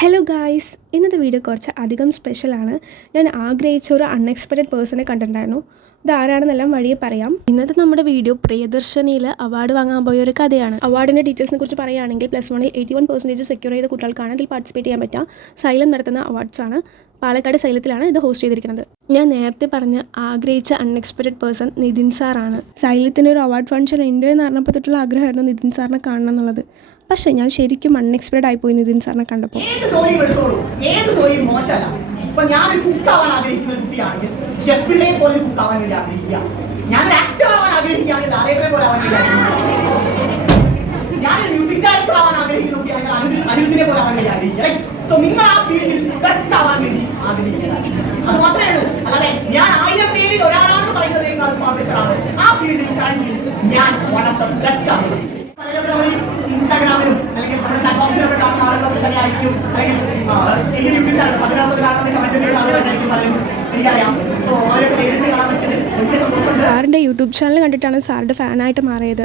Hello guys, ഇന്നത്തെ video കുറച്ച് അധികം സ്പെഷ്യലാണ്. ഞാൻ ആഗ്രഹിച്ച ഒരു അൺഎക്സ്പെക്റ്റഡ് പേഴ്സണെ കണ്ടിട്ടുണ്ടായിരുന്നു. ഇതാരാണെന്നെല്ലാം വഴിയെ പറയാം. ഇന്നത്തെ നമ്മുടെ വീഡിയോ പ്രിയദർശനിയിൽ അവാർഡ് വാങ്ങാൻ പോയ ഒരു കഥയാണ്. അവാർഡിൻ്റെ ഡീറ്റെയിൽസിനെ കുറിച്ച് പറയുകയാണെങ്കിൽ +1 81% സെക്യൂർ ചെയ്ത കുട്ടികൾക്കാണ് ഇതിൽ പാർട്ടിസിപ്പേറ്റ് ചെയ്യാൻ പറ്റുക. സൈലം നടത്തുന്ന അവാർഡ്സാണ്. പാലക്കാട് സൈലത്തിലാണ് ഇത് ഹോസ്റ്റ് ചെയ്തിരിക്കുന്നത്. ഞാൻ നേരത്തെ പറഞ്ഞ് ആഗ്രഹിച്ച അൺഎക്സ്പെക്റ്റഡ് പേഴ്സൺ നിതിൻ സാറാണ്. സൈലത്തിൻ്റെ ഒരു അവാർഡ് ഫംഗ്ഷൻ ഉണ്ട് എന്ന് അറിഞ്ഞപ്പോൾ തൊട്ടുള്ള ആഗ്രഹമായിരുന്നു നിതിൻ സാറിനെ കാണണം എന്നുള്ളത്. പക്ഷേ ഞാൻ ശരിക്കും അൺഎക്സ്പെക്റ്റഡ് ആയിപ്പോയി നിതിൻ സാറിനെ കണ്ടപ്പോൾ. ഏത് ജോലിയും മോശമല്ല. ഇപ്പൊ ഞാനൊരു കുക്കാവാൻ ആഗ്രഹിക്കുന്ന ഒരു കുട്ടിയാണെങ്കിൽ ഷെഫിലെ പോലെ ഒരു കുക്കാവാൻ വേണ്ടി ആഗ്രഹിക്കുക. ഞാനൊരു ആക്ടർ ആവാൻ ആഗ്രഹിക്കുകയാണെങ്കിൽ ലാലേട്ടനെ പോലെ ആവാൻ വേണ്ടി ആഗ്രഹിക്കുക. ഞാനൊരു മ്യൂസിക് ഡയറക്ടർ ആവാൻ ആഗ്രഹിക്കുന്ന കുട്ടിയാണെങ്കിൽ അനിരുദ്ധിനെ പോലെ ആവാൻ വേണ്ടി ആഗ്രഹിക്കുക. സോ നിങ്ങൾ ആ ഫീൽഡിൽ ബെസ്റ്റ് ആവാൻ വേണ്ടി ആഗ്രഹിക്കുക. അത് മാത്രമേ ഉള്ളൂ. അല്ലാതെ ഞാൻ 1000 പേരിൽ ഒരാളാണെന്ന് പറയുന്നതിനേക്കാൾ പാർട്ടിച്ചാണ് ആ ഫീൽഡിൽ കറന്റ് ഞാൻ വൺ ഓഫ് ദ ബെസ്റ്റ് ആണ്. ഇൻസ്റ്റാഗ്രാമിലും അല്ലെങ്കിൽ നമ്മുടെ ചാറ്റ് ബോക്സിലൊക്കെ കാണുന്ന ആളുകളൊക്കെ തന്നെയായിരിക്കും, അല്ലെങ്കിൽ യൂട്യൂബ് ചാനൽ അതിനകത്ത് കാണുന്ന കമന്റുകളുടെ ആളുകളായിരിക്കും പലരും. എനിക്കറിയാം. സോ അവരൊക്കെ നേരിട്ട് കാണാൻ പറ്റിയത് വലിയ സന്തോഷമുണ്ട്. സാറിൻ്റെ യൂട്യൂബ് ചാനൽ കണ്ടിട്ടാണ് സാറിൻ്റെ ഫാനായിട്ട് മാറിയത്.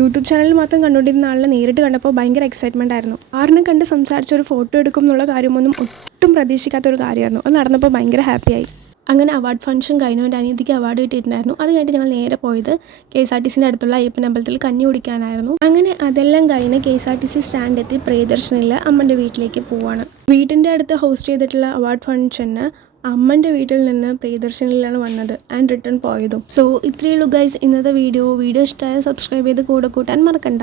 യൂട്യൂബ് ചാനലിൽ മാത്രം കണ്ടുകൊണ്ടിരുന്ന ആളിനെ നേരിട്ട് കണ്ടപ്പോൾ ഭയങ്കര എക്സൈറ്റ്മെൻ്റ് ആയിരുന്നു. ആറിനെ കണ്ട് സംസാരിച്ച് ഒരു ഫോട്ടോ എടുക്കും എന്നുള്ള കാര്യമൊന്നും ഒട്ടും പ്രതീക്ഷിക്കാത്തൊരു കാര്യമായിരുന്നു. അത് നടന്നപ്പോൾ ഭയങ്കര ഹാപ്പിയായി. അങ്ങനെ അവാർഡ് ഫംഗ്ഷൻ കഴിഞ്ഞു. എൻ്റെ അനിയത്തിക്ക് അവാർഡ് കിട്ടിയിട്ടുണ്ടായിരുന്നു. അത് കഴിഞ്ഞിട്ട് ഞങ്ങൾ നേരെ പോയത് KSRTCൻ്റെ അടുത്തുള്ള അയ്യപ്പൻ അമ്പലത്തിൽ കഞ്ഞി കുടിക്കാനായിരുന്നു. അങ്ങനെ അതെല്ലാം കഴിഞ്ഞ് KSRTC സ്റ്റാൻഡെത്തി പ്രിയദർശനിൽ അമ്മൻ്റെ വീട്ടിലേക്ക് പോവാണ്. വീട്ടിൻ്റെ അടുത്ത് ഹോസ്റ്റ് ചെയ്തിട്ടുള്ള അവാർഡ് ഫംഗ്ഷന് അമ്മൻ്റെ വീട്ടിൽ നിന്ന് പ്രിയദർശനിലാണ് വന്നത് ആൻഡ് റിട്ടേൺ പോയതും. സോ ഇത്രയേ ഉള്ളൂ ഗൈസ് ഇന്നത്തെ വീഡിയോ ഇഷ്ടമായ സബ്സ്ക്രൈബ് ചെയ്ത് കൂടെ കൂട്ടാൻ മറക്കണ്ട.